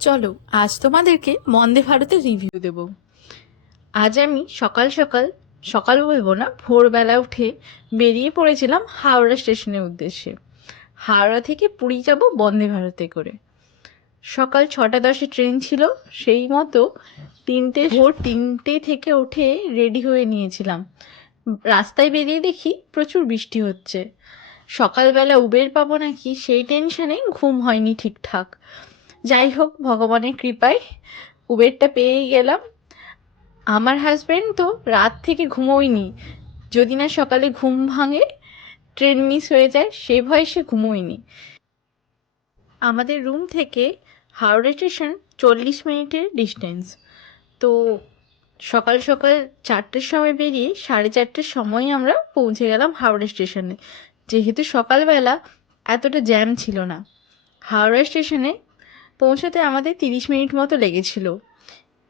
চলো, আজ তোমাদেরকে মন্দে ভারতের রিভিউ দেব। আজ আমি সকাল সকাল সকাল বলব না, ভোরবেলা উঠে বেরিয়ে পড়েছিলাম হাওড়া স্টেশনের উদ্দেশ্যে। হাওড়া থেকে পুরী যাব বন্দে ভারতে করে। সকাল ছটা দশে ট্রেন ছিল, সেই মতো তিনটে, ভোর তিনটে থেকে উঠে রেডি হয়ে নিয়েছিলাম। রাস্তায় বেরিয়ে দেখি প্রচুর বৃষ্টি হচ্ছে। সকালবেলা উবের পাবো নাকি সেই টেনশনে ঘুম হয়নি ঠিকঠাক। যাই হোক ভগবানের কৃপায় উবেরটা পেয়েই গেলাম। আমার হাজব্যান্ড তো রাত থেকে ঘুমোয়নি। যদি না সকালে ঘুম ভাঙে ট্রেন মিস হয়ে যায়, সে ভয়ে সে ঘুমোয়নি। আমাদের রুম থেকে হাওড়া স্টেশন চল্লিশ মিনিটের ডিস্টেন্স তো সকাল সকাল চারটের সময় বেরিয়ে সাড়ে চারটের সময় আমরা পৌঁছে গেলাম হাওড়া স্টেশনে যেহেতু সকালবেলা এতটা জ্যাম ছিল না। হাওড়া স্টেশনে পৌঁছাতে আমাদের তিরিশ মিনিট মতো লেগেছিল।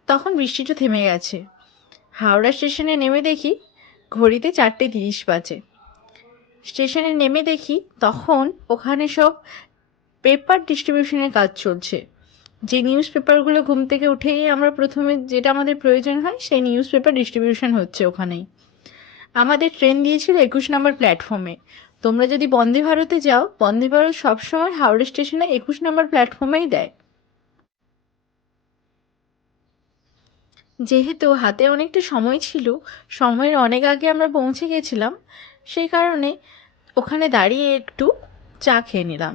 তখন বৃষ্টিটা থেমে গেছে। হাওড়া স্টেশনে নেমে দেখি ঘড়িতে চারটে তিরিশ বাজে। স্টেশনে নেমে দেখি তখন ওখানে সব পেপার ডিস্ট্রিবিউশনের কাজ চলছে। যে নিউজ পেপারগুলো ঘুম থেকে উঠেই আমরা প্রথমে যেটা আমাদের প্রয়োজন হয়, সেই নিউজ পেপার ডিস্ট্রিবিউশন হচ্ছে ওখানেই। আমাদের ট্রেন দিয়েছিল একুশ নম্বর প্ল্যাটফর্মে। তোমরা যদি বন্দে ভারতে যাও, বন্দে ভারত সবসময় হাওড়া স্টেশনে একুশ নম্বর প্ল্যাটফর্মেই দেয়। যেহেতু হাতে অনেকটা সময় ছিল, সময়ের অনেক আগে আমরা পৌঁছে গেছিলাম, সেই কারণে ওখানে দাঁড়িয়ে একটু চা খেয়ে নিলাম।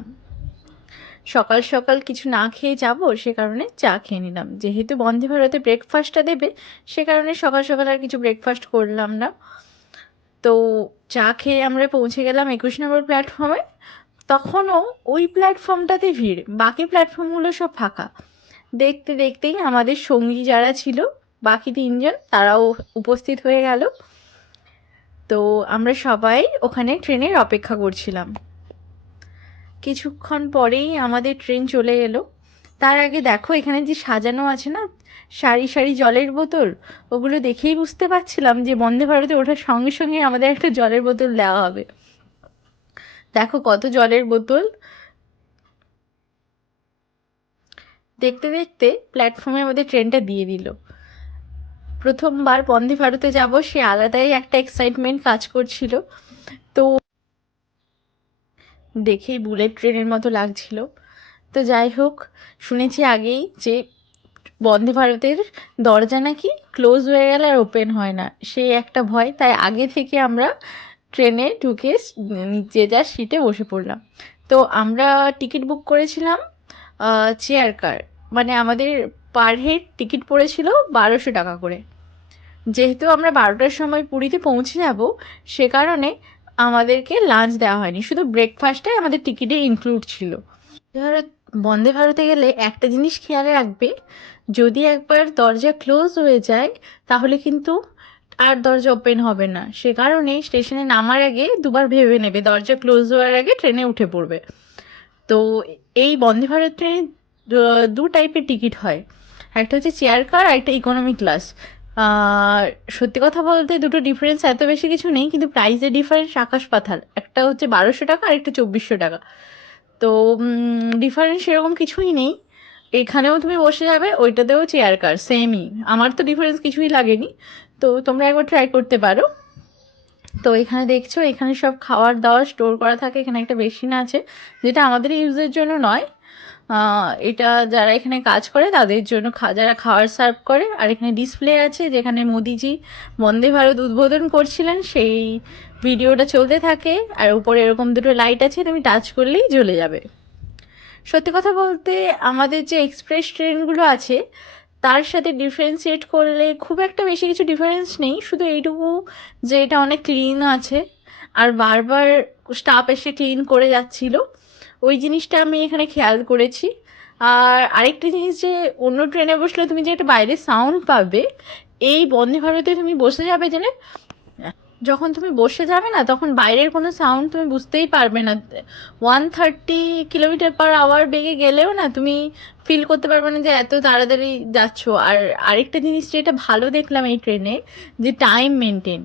সকাল সকাল কিছু না খেয়ে যাব, সে কারণে চা খেয়ে নিলাম। যেহেতু বন্দে ভারতে ব্রেকফাস্টটা দেবে, সে কারণে সকাল সকাল আর কিছু ব্রেকফাস্ট করলাম না। তো চা খেয়ে আমরা পৌঁছে গেলাম একুশ নম্বর প্ল্যাটফর্মে তখনও ওই প্ল্যাটফর্মটাতে ভিড়, বাকি প্ল্যাটফর্মগুলো সব ফাঁকা। দেখতে দেখতেই আমাদের সঙ্গী যারা ছিল বাকি তিনজন, তারাও উপস্থিত হয়ে গেল। তো আমরা সবাই ওখানে ট্রেনের অপেক্ষা করছিলাম। কিছুক্ষণ পরেই আমাদের ট্রেন চলে এলো। তার আগে দেখো, এখানে যে সাজানো আছে না, সারি সারি জলের বোতল, ওগুলো দেখেই বুঝতে পারছিলাম যে বন্দে ভারতে ওঠার সঙ্গে সঙ্গে আমাদের একটা জলের বোতল দেওয়া হবে। দেখো কত জলের বোতল। দেখতে দেখতে প্ল্যাটফর্মে আমাদের ট্রেনটা দিয়ে দিল। প্রথমবার বন্দে ভারতে যাব, সে আলাদাই একটা এক্সাইটমেন্ট কাজ করছিল। তো দেখেই বুলেট ট্রেনের মতো লাগছিল। তো যাই হোক, শুনেছি আগেই যে বন্দে ভারতের দরজা নাকি ক্লোজ হয়ে গেলে আর ওপেন হয় না। সেই একটা ভয়, তাই আগে থেকে আমরা ট্রেনে ঢুকে যে যার সিটে বসে পড়লাম। তো আমরা টিকিট বুক করেছিলাম চেয়ার কার মানে আমাদের পার হেড টিকিট পড়েছিল বারোশো টাকা করে। যেহেতু আমরা বারোটার সময় পুরীতে পৌঁছে যাব, সে কারণে আমাদেরকে লাঞ্চ দেওয়া হয়নি। শুধু ব্রেকফাস্টটাই আমাদের টিকিটে ইনক্লুড ছিল। ধরো বন্দে ভারতে গেলে একটা জিনিস খেয়াল রাখবে, যদি একবার দরজা ক্লোজ হয়ে যায়, তাহলে কিন্তু আর দরজা ওপেন হবে না। সে কারণে স্টেশনে নামার আগে দুবার ভেবে নেবে, দরজা ক্লোজ হওয়ার আগে ট্রেনে উঠে পড়বে। তো এই বন্দে ভারত ট্রেনে দু টাইপের টিকিট হয়। একটা হচ্ছে চেয়ার কার, আর একটা ইকোনমি ক্লাস সত্যি কথা বলতে দুটো ডিফারেন্স এত বেশি কিছু নেই, কিন্তু প্রাইসের ডিফারেন্স আকাশ পাতাল। একটা হচ্ছে বারোশো টাকা, আর একটা চব্বিশশো টাকা। তো ডিফারেন্স সেরকম কিছুই নেই। এখানেও তুমি বসে যাবে, ওইটাতেও চেয়ার কার সেমই আমার তো ডিফারেন্স কিছুই লাগেনি। তো, তোমরা একবার ট্রাই করতে পারো। তো, এখানে দেখছ, এখানে সব খাওয়ার দাওয়ার স্টোর করা থাকে, এখানে একটা বেসিন আছে, যেটা আমাদের ইউজের জন্য নয়। এটা যারা এখানে কাজ করে তাদের জন্য যারা খাবার সার্ভ করে, আর এখানে ডিসপ্লে আছে যেখানে মোদিজি বন্দে ভারত উদ্বোধন করছিলেন, সেই ভিডিওটা চলতে থাকে, আর উপরে এরকম দুটো লাইট আছে, তুমি টাচ করলেই জ্বলে যাবে। সত্যি কথা বলতে আমাদের যে এক্সপ্রেস ট্রেনগুলো আছে, তার সাথে ডিফারেন্সিয়েট করলে খুব একটা বেশি কিছু ডিফারেন্স নেই, শুধু এইটুকু যে এটা অনেক ক্লিন আছে, আর বারবার স্টাফ এসে ক্লিন করে যাচ্ছিল। ওই জিনিসটা আমি এখানে খেয়াল করেছি। আর আরেকটা জিনিস যে, অন্য ট্রেনে বসলে তুমি যে একটা বাইরে সাউন্ড পাবে, এই বন্দে ভারতে তুমি বসে যাবে জেনে, যখন তুমি বসে যাবে না, তখন বাইরের কোনো সাউন্ড তুমি বুঝতেই পারবে না। One thirty kilometre per hour বেগে গেলেও না, তুমি ফিল করতে পারবে না যে এত তাড়াতাড়ি যাচ্ছ। আর আরেকটা জিনিস যেটা ভালো দেখলাম এই ট্রেনে, যে টাইম মেনটেন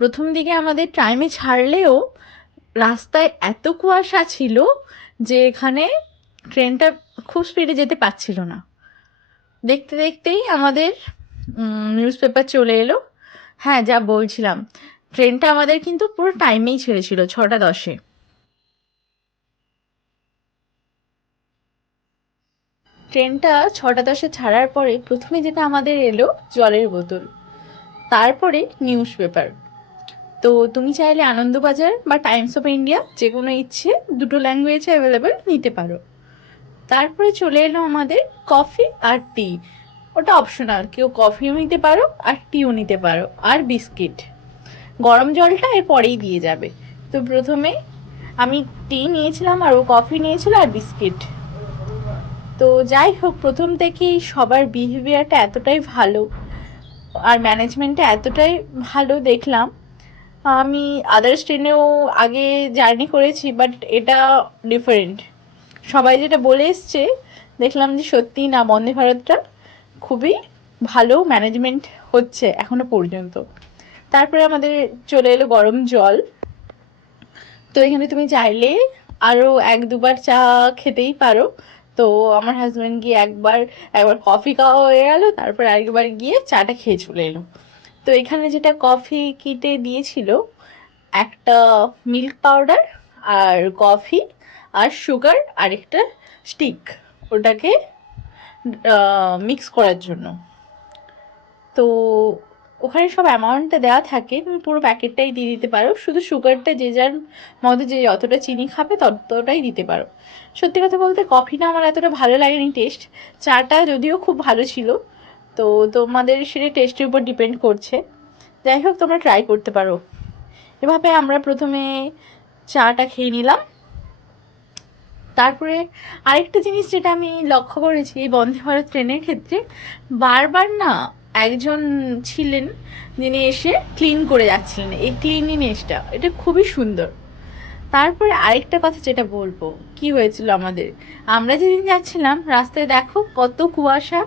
প্রথম দিকে আমাদের টাইমে ছাড়লেও রাস্তায় এত কুয়াশা ছিল যে এখানে ট্রেনটা খুব স্পিডে যেতে পারছিল না। দেখতে দেখতেই আমাদের নিউজ পেপার চলে এলো। হ্যাঁ যা বলছিলাম, ট্রেনটা আমাদের কিন্তু পুরো টাইমেই ছেড়েছিল, ছটা দশে। ট্রেনটা ছটা দশে ছাড়ার পরে প্রথমে যেটা আমাদের এলো, জলের বোতল। তারপরে নিউজ পেপার তো তুমি চাইলে আনন্দবাজার বা টাইমস অফ ইন্ডিয়া যে কোনো ইচ্ছে দুটো ল্যাঙ্গুয়েজে অ্যাভেলেবেল নিতে পারো। তারপরে চলে এলো আমাদের কফি আর টি ওটা অপশনাল কেউ কফিও নিতে পারো আর টিও নিতে পারো, আর বিস্কিট গরম জলটা এর পরেই দিয়ে যাবে। তো প্রথমে আমি টি নিয়েছিলাম আর ও কফি নিয়েছিল আর বিস্কিট তো যাই হোক, প্রথম থেকেই সবার বিহেভিয়ারটা এতটাই ভালো, আর ম্যানেজমেন্টটা এতটাই ভালো দেখলাম আমি আদার্স ট্রেনেও আগে জার্নি করেছি বাট এটা ডিফারেন্ট সবাই যেটা বলে এসছে, দেখলাম যে সত্যি না, বন্দে ভারতটা খুবই ভালো ম্যানেজমেন্ট হচ্ছে এখনও পর্যন্ত। তারপরে আমাদের চলে এলো গরম জল। তো এখানে তুমি চাইলে আরও এক দুবার চা খেতেই পারো। তো আমার হাজব্যান্ড গিয়ে একবার একবার কফি খাওয়া হয়ে গেল, তারপর আরেকবার গিয়ে চাটা খেয়ে চলে এলো। তো এখানে যেটা কফি কিটে দিয়েছিল, একটা মিল্ক পাউডার আর কফি আর সুগার আর একটা স্টিক ওটাকে মিক্স করার জন্য। তো ওখানে সব অ্যামাউন্টটা দেওয়া থাকে, তুমি পুরো প্যাকেটটাই দিয়ে দিতে পারো। শুধু সুগারটা যে যার মধ্যে যে যতটা চিনি খাবে ততটাই দিতে পারো। সত্যি কথা বলতে কফিটা আমার এতটা ভালো লাগেনি টেস্ট চাটা যদিও খুব ভালো ছিল। তো তোমাদের সেটা টেস্টের উপর ডিপেন্ড করছে। যাই হোক, তোমরা ট্রাই করতে পারো। এভাবে আমরা প্রথমে চাটা খেয়ে নিলাম। তারপরে আরেকটা জিনিস যেটা আমি লক্ষ্য করেছি এই বন্দে ভারত ট্রেনের ক্ষেত্রে, বারবার না একজন ছিলেন যিনি এসে ক্লিন করে যাচ্ছিলেন। এই ক্লিনিনেসটা এটা খুবই সুন্দর। তারপরে আরেকটা কথা যেটা বলব, কি হয়েছিল আমাদের? আমরা যেদিন যাচ্ছিলাম, রাস্তায় দেখো কত কুয়াশা,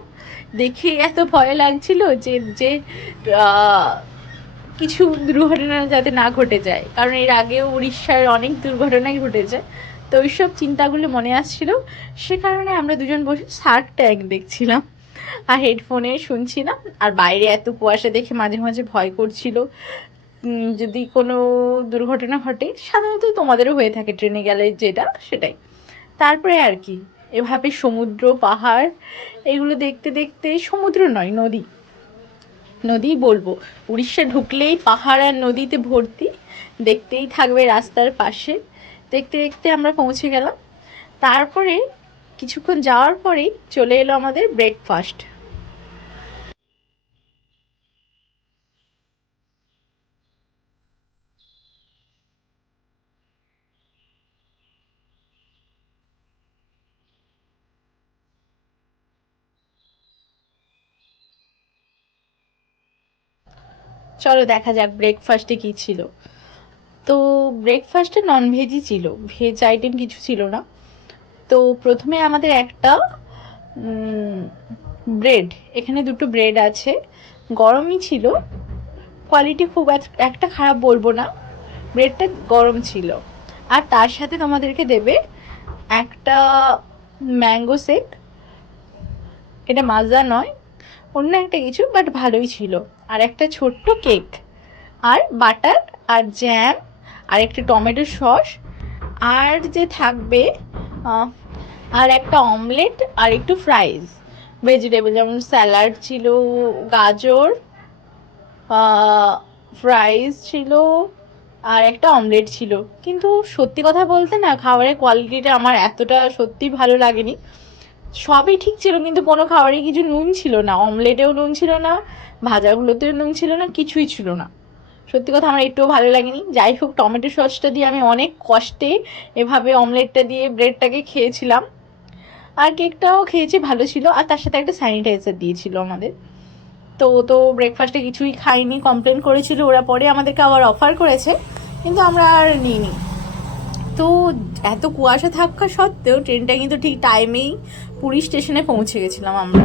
দেখে এত ভয় লাগছিল যে যে কিছু দুর্ঘটনা যাতে না ঘটে যায়। কারণ এর আগেও উড়িষ্যার অনেক দুর্ঘটনাই ঘটেছে। তো ওইসব চিন্তাগুলো মনে আসছিল। সে কারণে আমরা দুজন বসে শার্ক ট্যাগ দেখছিলাম। আর হেডফোনে শুনছিলাম। আর বাইরে এত কুয়াশা দেখে মাঝে মাঝে ভয় করছিল। যদি কোনো দুর্ঘটনা ঘটে, সাধারণত তোমাদেরও হয়ে থাকে ট্রেনে গেলে যেটা, সেটাই। তারপরে আর কি, এভাবে সমুদ্র, পাহাড়, এগুলো দেখতে দেখতে সমুদ্র নয়, নদী। নদী বলব, উড়িষ্যা ঢুকলেই পাহাড় আর নদীতে ভর্তি, দেখতেই থাকবে রাস্তার পাশে। দেখতে দেখতে আমরা পৌঁছে গেলাম। তারপরে কিছুক্ষণ যাওয়ার পরেই চলে এলো আমাদের ব্রেকফাস্ট চলো দেখা যাক ব্রেকফাস্টে কী ছিল। তো ব্রেকফাস্টে ননভেজই ছিল ভেজ আইটেম কিছু ছিল না। তো প্রথমে আমাদের একটা ব্রেড এখানে দুটো ব্রেড আছে। গরমই ছিল কোয়ালিটি খুব একটা খারাপ বলব না ব্রেডটা গরম ছিল। আর তার সাথে তোমাদেরকে দেবে একটা ম্যাঙ্গো শেক এটা মাজা নয় অন্য একটা কিছু বাট ভালোই ছিল। আর একটা ছোট্ট কেক আর বাটার আর জ্যাম আর একটা টমেটো সস আর যে থাকবে আর একটা অমলেট আর একটু ফ্রাইজ ভেজিটেবল যেমন স্যালাড ছিল, গাজর ফ্রাইজ ছিল, আর একটা অমলেট ছিল। কিন্তু সত্যি কথা বলতে না, খাবারের কোয়ালিটিটা আমার এতটা সত্যি ভালো লাগেনি। সবই ঠিক ছিল, কিন্তু কোনো খাবারে কিছু নুন ছিল না, অমলেটেও নুন ছিল না, ভাজাগুলোতেও নুন ছিল না, কিছুই ছিল না। সত্যি কথা আমার একটুও ভালো লাগেনি। যাই হোক, টমেটো সসটা দিয়ে আমি অনেক কষ্টে এভাবে অমলেটটা দিয়ে ব্রেডটাকে খেয়েছিলাম। আর কেকটাও খেয়েছি, ভালো ছিল। আর তার সাথে একটা স্যানিটাইজার দিয়েছিল আমাদের। তো তো ব্রেকফাস্টে কিছুই খাইনি কমপ্লেন করেছিল ওরা পরে আমাদেরকে আবার অফার করেছে, কিন্তু আমরা আর নিইনি। এত কুয়াশা থাকা সত্ত্বেও ট্রেনটা কিন্তু ঠিক টাইমেই পুরী স্টেশনে পৌঁছে গেছিলাম আমরা।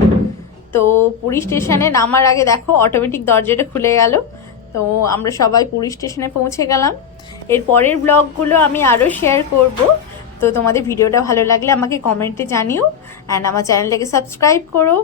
তো পুরী স্টেশনে নামার আগে দেখো অটোমেটিক দরজাটা খুলে গেল। তো আমরা সবাই পুরী স্টেশনে পৌঁছে গেলাম। এর পরের ব্লগগুলো আমি আরও শেয়ার করব। তো তোমাদের ভিডিওটা ভালো লাগলে আমাকে কমেন্টে জানিও। অ্যান্ড আমার চ্যানেলটাকে সাবস্ক্রাইব করো।